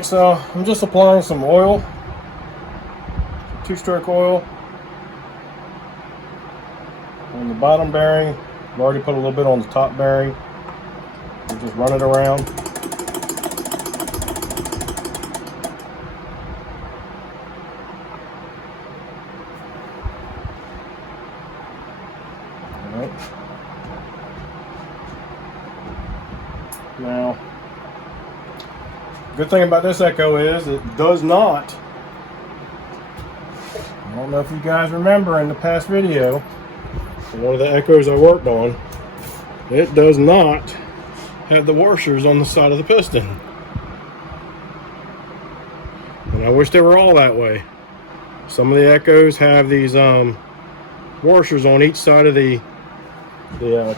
Alright, so I'm just applying some oil, two-stroke oil on the bottom bearing. I've already put a little bit on the top bearing. And just run it around. Alright. Now, good thing about this Echo is it does not, I don't know if you guys remember in the past video, one of the Echoes I worked on, it does not have the washers on the side of the piston. And I wish they were all that way. Some of the Echoes have these washers on each side of the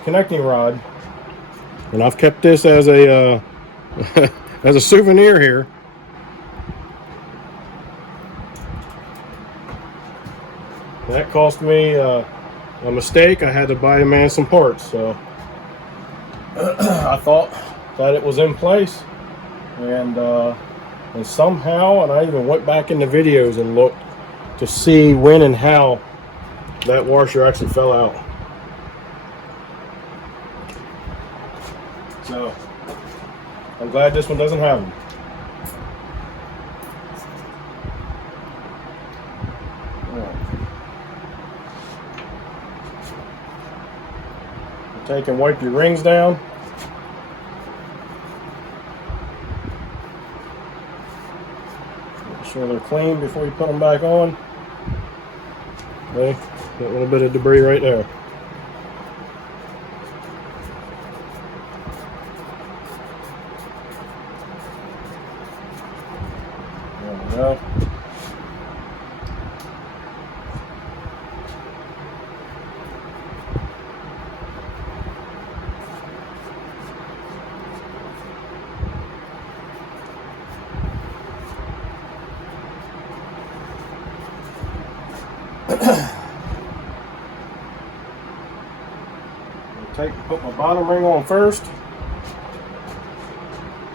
connecting rod. And I've kept this as a as a souvenir here. That cost me a mistake. I had to buy a man some parts, so I thought that it was in place, and somehow, and I even went back in the videos and looked to see when and how that washer actually fell out. So I'm glad this one doesn't have them. Take and wipe your rings down. Make sure they're clean before you put them back on. Okay, got a little bit of debris right there. There we go. Put my bottom ring on first,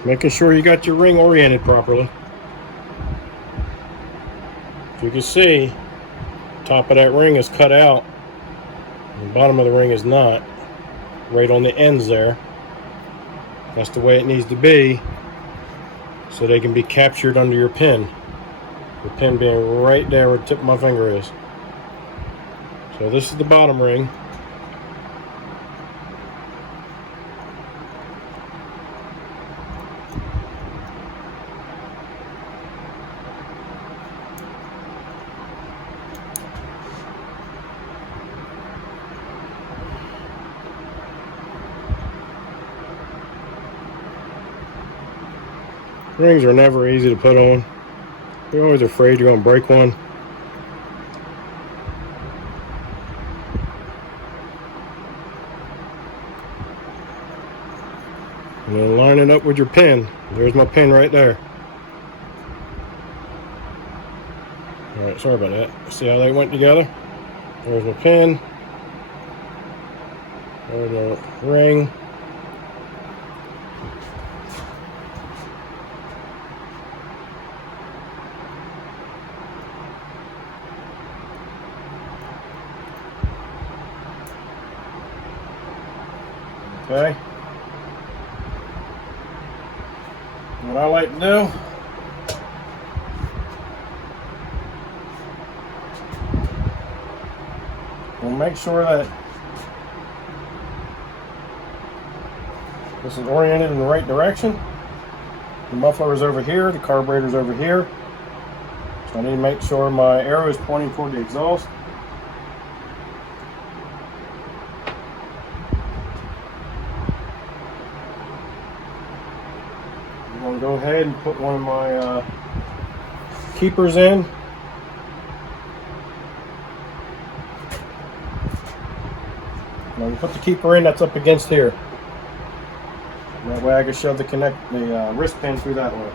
making sure you got your ring oriented properly. If you can see, the top of that ring is cut out, and the bottom of the ring is not, right on the ends there. That's the way it needs to be, so they can be captured under your pin. The pin being right there where the tip of my finger is. So this is the bottom ring. Rings are never easy to put on. You're always afraid you're going to break one. And then line it up with your pin. There's my pin right there. Alright, sorry about that. See how they went together? There's my pin. There's the ring. Okay. What I like to do, we'll make sure that this is oriented in the right direction. The muffler is over here, the carburetor is over here. So I need to make sure my arrow is pointing toward the exhaust. I'm going to go ahead and put one of my keepers in. I'm going to put the keeper in that's up against here. And that way I can shove the wrist pin through that way.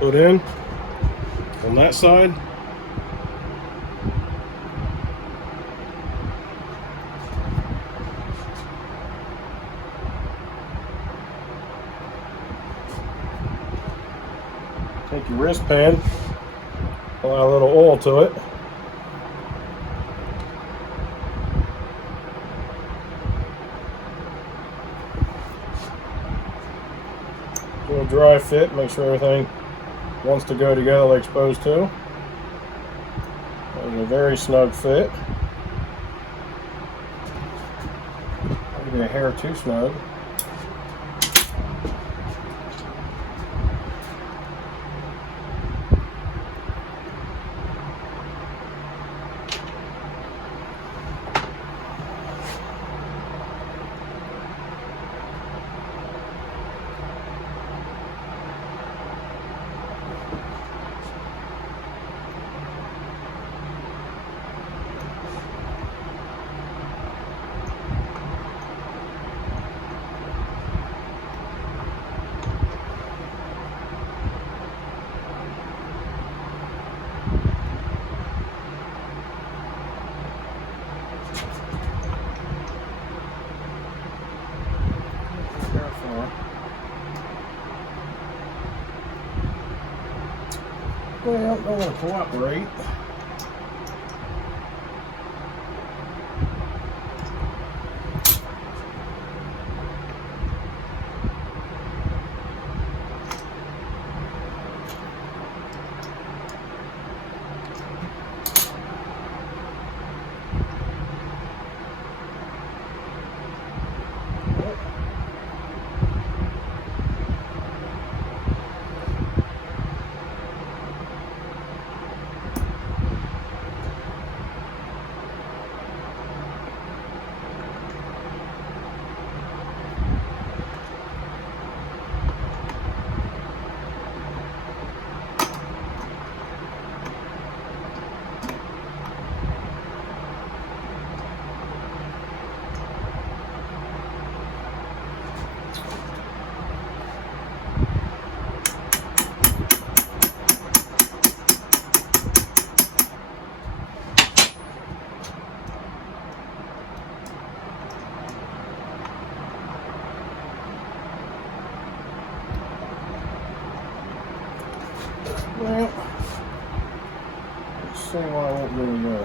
put in on that side. Take your wristband, apply a little oil to it. Do a dry fit, make sure everything wants to go together like it's supposed to. That was a very snug fit. Maybe a hair too snug. Well, don't want to cooperate. Well, let's see why I won't really go.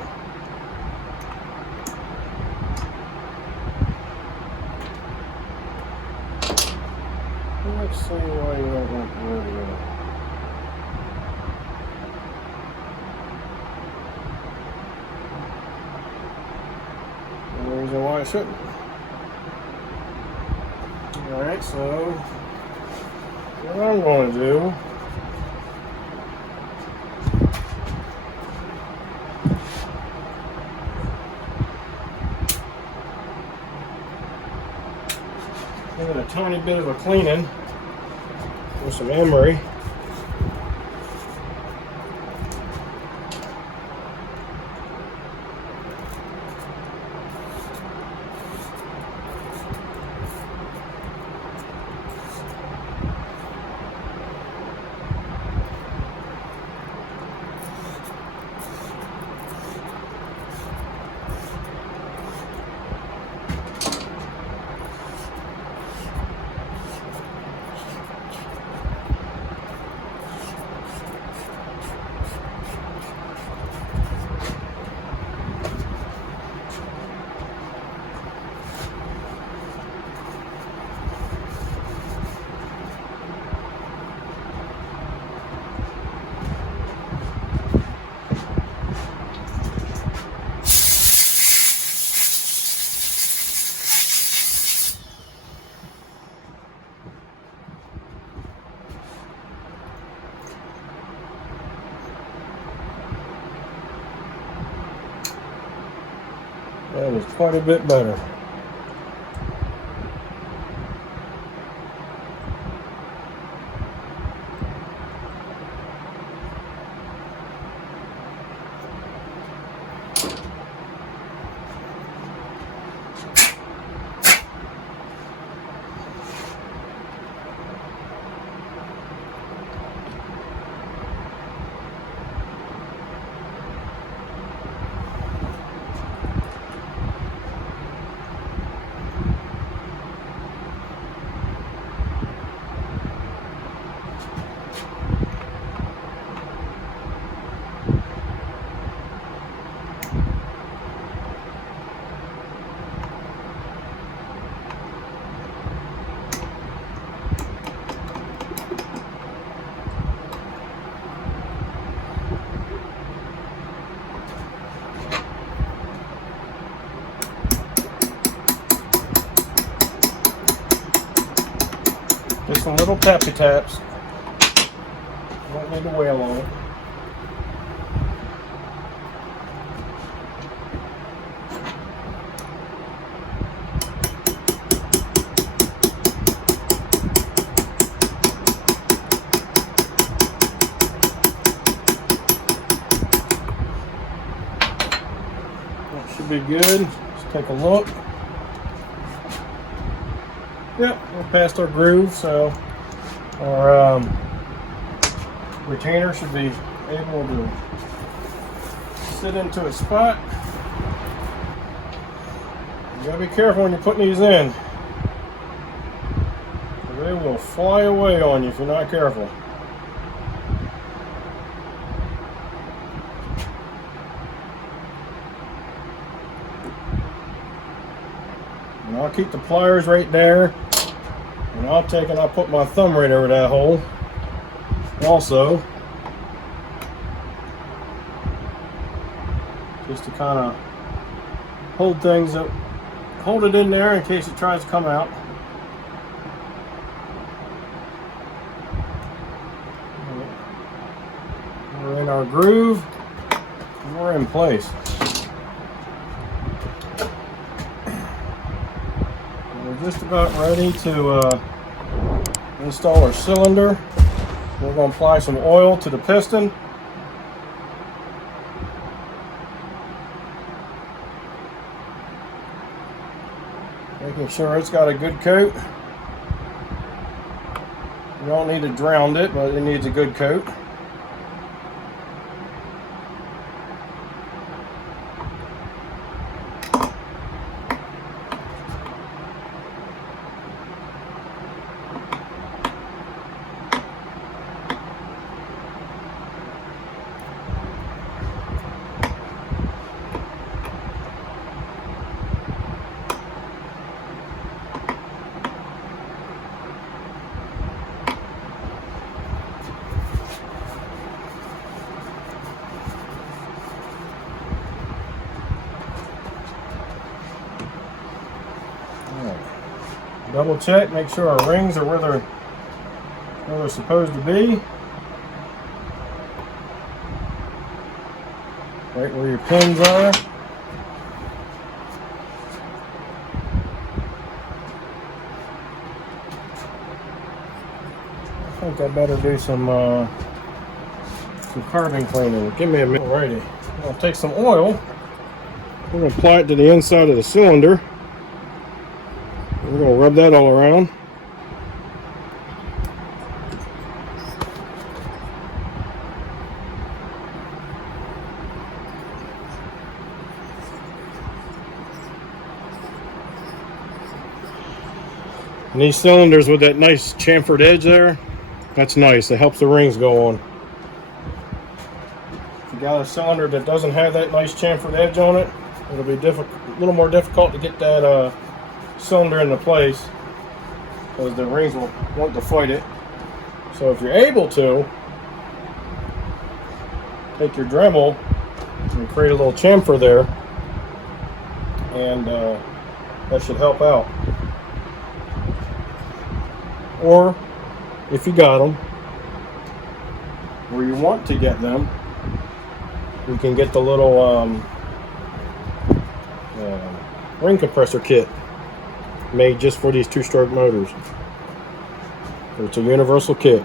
Let's see why you don't want really go. No reason why I shouldn't. Alright, so what I'm going to do give it a tiny bit of a cleaning with some emery. That is quite a bit better. some little tappy taps. Don't need to wail on it. That should be good. Let's take a look. Yep, we're past our groove, so our retainer should be able to sit into a spot. You gotta be careful when you're putting these in. They will fly away on you if you're not careful. And I'll keep the pliers right there. And I'll put my thumb right over that hole. Also, just to kind of hold things up, hold it in there in case it tries to come out. We're in our groove, and we're in place. We're just about ready to install our cylinder. We're going to apply some oil to the piston. Making sure it's got a good coat. You don't need to drown it, but it needs a good coat. Double check, make sure our rings are where they're supposed to be. Right where your pins are. I think I better do some carbon cleaning. Give me a minute. Alrighty. I'll take some oil. We're going to apply it to the inside of the cylinder. We're going to rub that all around. And these cylinders with that nice chamfered edge there, that's nice. It helps the rings go on. If you got a cylinder that doesn't have that nice chamfered edge on it, it'll be a little more difficult to get that cylinder into place because the rings will want to fight it. So if you're able to, take your Dremel and create a little chamfer there, and that should help out. Or if you got them where you want to get them, you can get the little ring compressor kit made just for these two-stroke motors. It's a universal kit.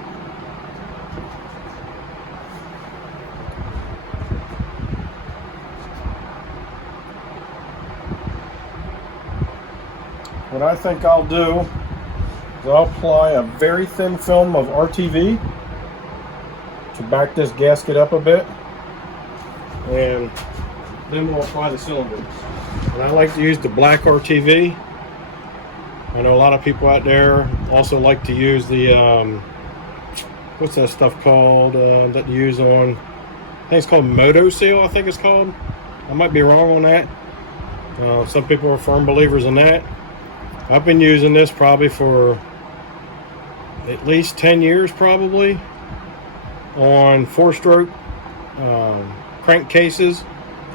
What I think I'll do is I'll apply a very thin film of RTV to back this gasket up a bit, and then we'll apply the cylinders. And I like to use the black RTV. I know a lot of people out there also like to use the what's that stuff called that you use on, I think it's called Moto Seal, I think it's called. I might be wrong on that. Some people are firm believers in that. I've been using this probably for at least 10 years probably on 4-stroke crankcases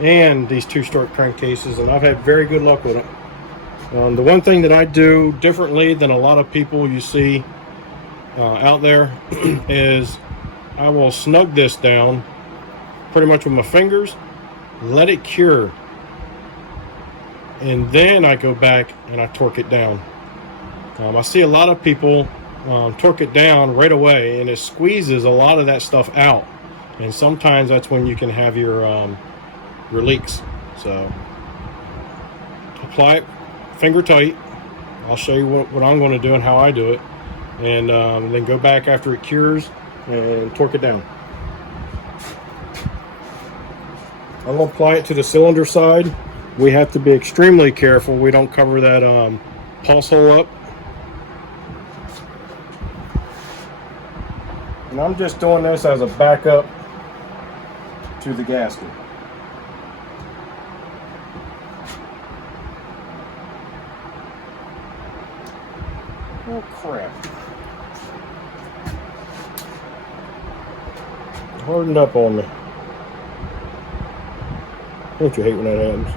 and these 2-stroke crankcases, and I've had very good luck with it. The one thing that I do differently than a lot of people you see out there is I will snug this down pretty much with my fingers, let it cure, and then I go back and I torque it down. I see a lot of people torque it down right away, and it squeezes a lot of that stuff out, and sometimes that's when you can have your leaks. So apply it finger tight. I'll show you what I'm going to do and how I do it, and then go back after it cures and torque it down. I'm going to apply it to the cylinder side. We have to be extremely careful we don't cover that pulse hole up. And I'm just doing this as a backup to the gasket. Oh crap. Hardened up on me. Don't you hate when that happens?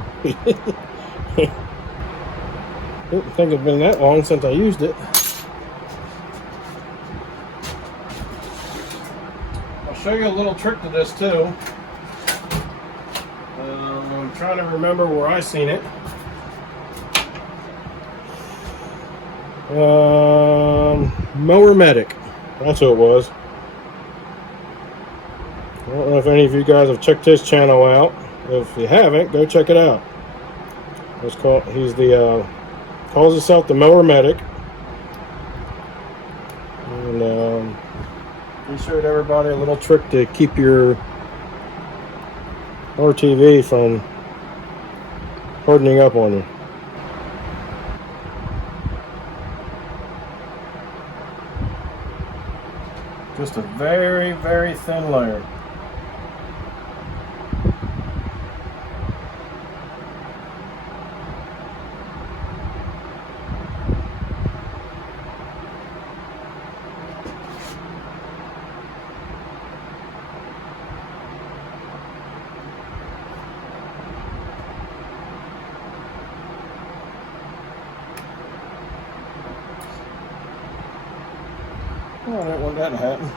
Didn't think it's been that long since I used it. I'll show you a little trick to this too. I'm trying to remember where I seen it. Mower Medic. That's who it was. I don't know if any of you guys have checked his channel out. If you haven't, go check it out. It's called. He's the calls himself the Mower Medic, and he showed everybody a little trick to keep your RTV from hardening up on you. Just a very, very thin layer. Oh, I didn't want that to happen.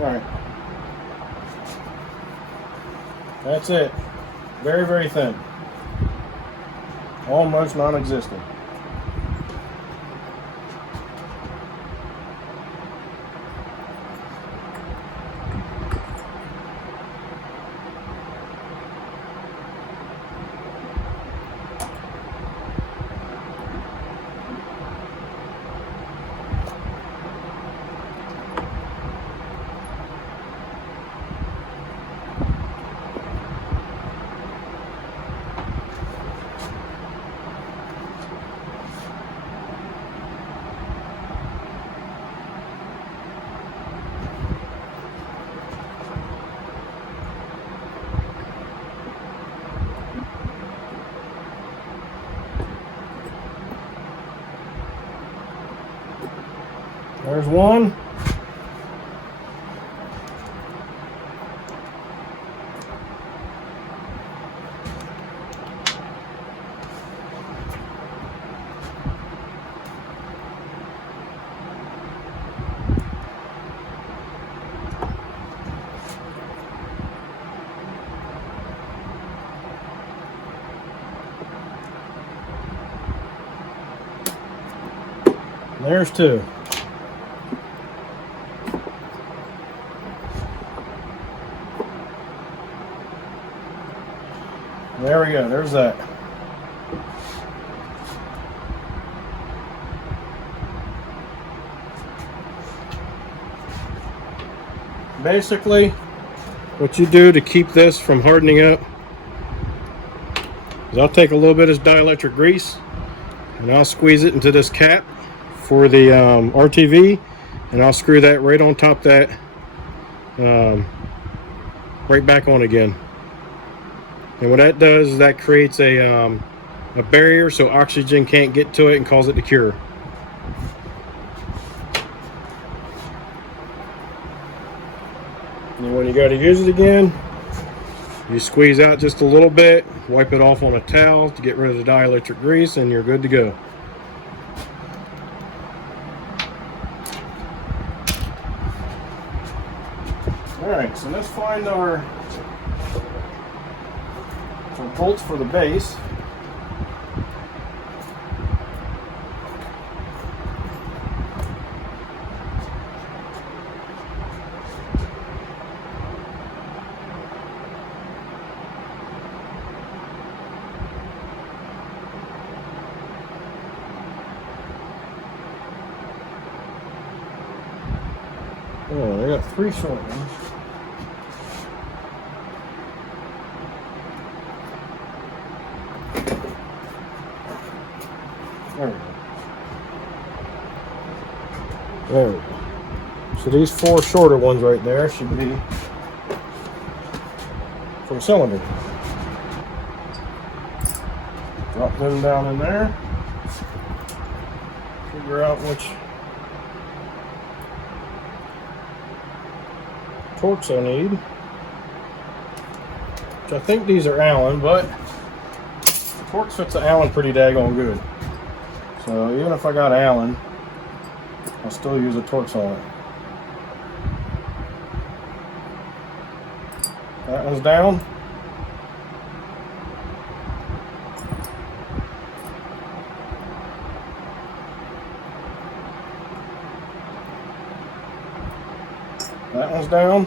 Alright, that's it. Very, very thin. Almost non-existent. There's one. There's two. There we go, there's that. Basically, what you do to keep this from hardening up is I'll take a little bit of dielectric grease and I'll squeeze it into this cap for the RTV, and I'll screw that right on top of that, right back on again. And what that does is that creates a barrier so oxygen can't get to it and cause it to cure. And when you go to use it again, you squeeze out just a little bit, wipe it off on a towel to get rid of the dielectric grease, and you're good to go. Alright, so let's find our bolts for the base. Oh, I got 3 short ones. There we go. There we go. So these 4 shorter ones right there should be for the cylinder. Drop them down in there. Figure out which torques I need. Which I think these are Allen, but the Torx fits the Allen pretty daggone good. So even if I got Allen, I'll still use a Torx on it. That one's down. That one's down.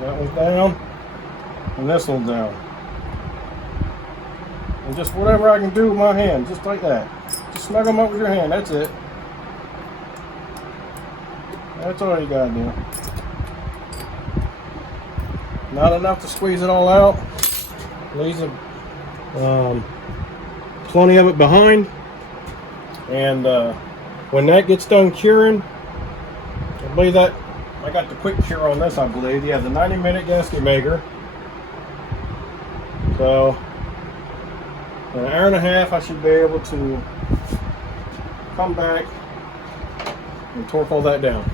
That one's down. And this one's down. And just whatever I can do with my hand, just like that. Just snug them up with your hand, that's it. That's all you gotta do. Not enough to squeeze it all out. Leaves plenty of it behind. And when that gets done curing, I believe that I got the quick cure on this, I believe. Yeah, the 90-minute gasket maker. So in an hour and a half I should be able to come back and torque all that down.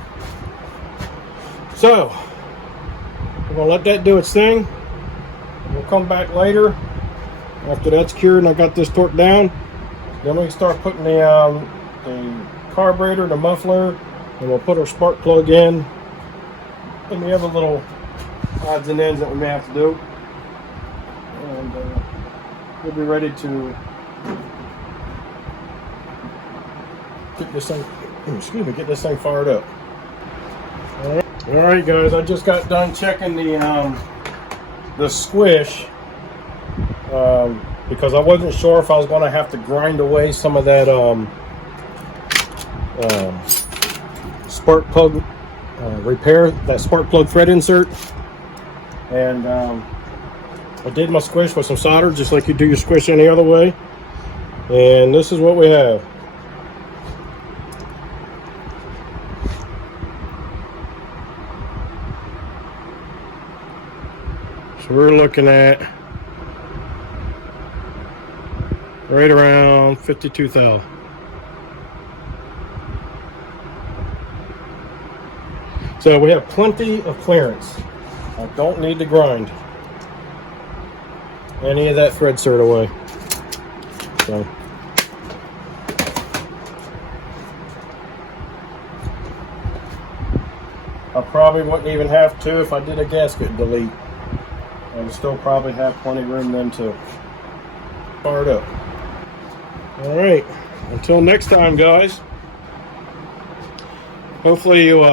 So we're going to let that do its thing. We'll come back later after that's cured and I got this torqued down. Then we can start putting the carburetor, the muffler, and we'll put our spark plug in. And we have a little odds and ends that we may have to do. And we'll be ready to get this thing, get this thing fired up. All right, guys, I just got done checking the squish because I wasn't sure if I was going to have to grind away some of that spark plug repair, that spark plug thread insert. And I did my squish with some solder, just like you do your squish any other way. And this is what we have. So we're looking at right around 52 thou. So we have plenty of clearance. I don't need to grind any of that thread insert away. So I probably wouldn't even have to if I did a gasket delete. I would still probably have plenty of room then to fire it up. All right, until next time, guys. Hopefully you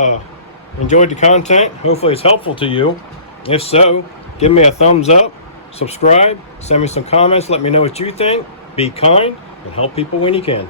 enjoyed the content. Hopefully it's helpful to you. If so, give me a thumbs up, subscribe, send me some comments, let me know what you think. Be kind and help people when you can.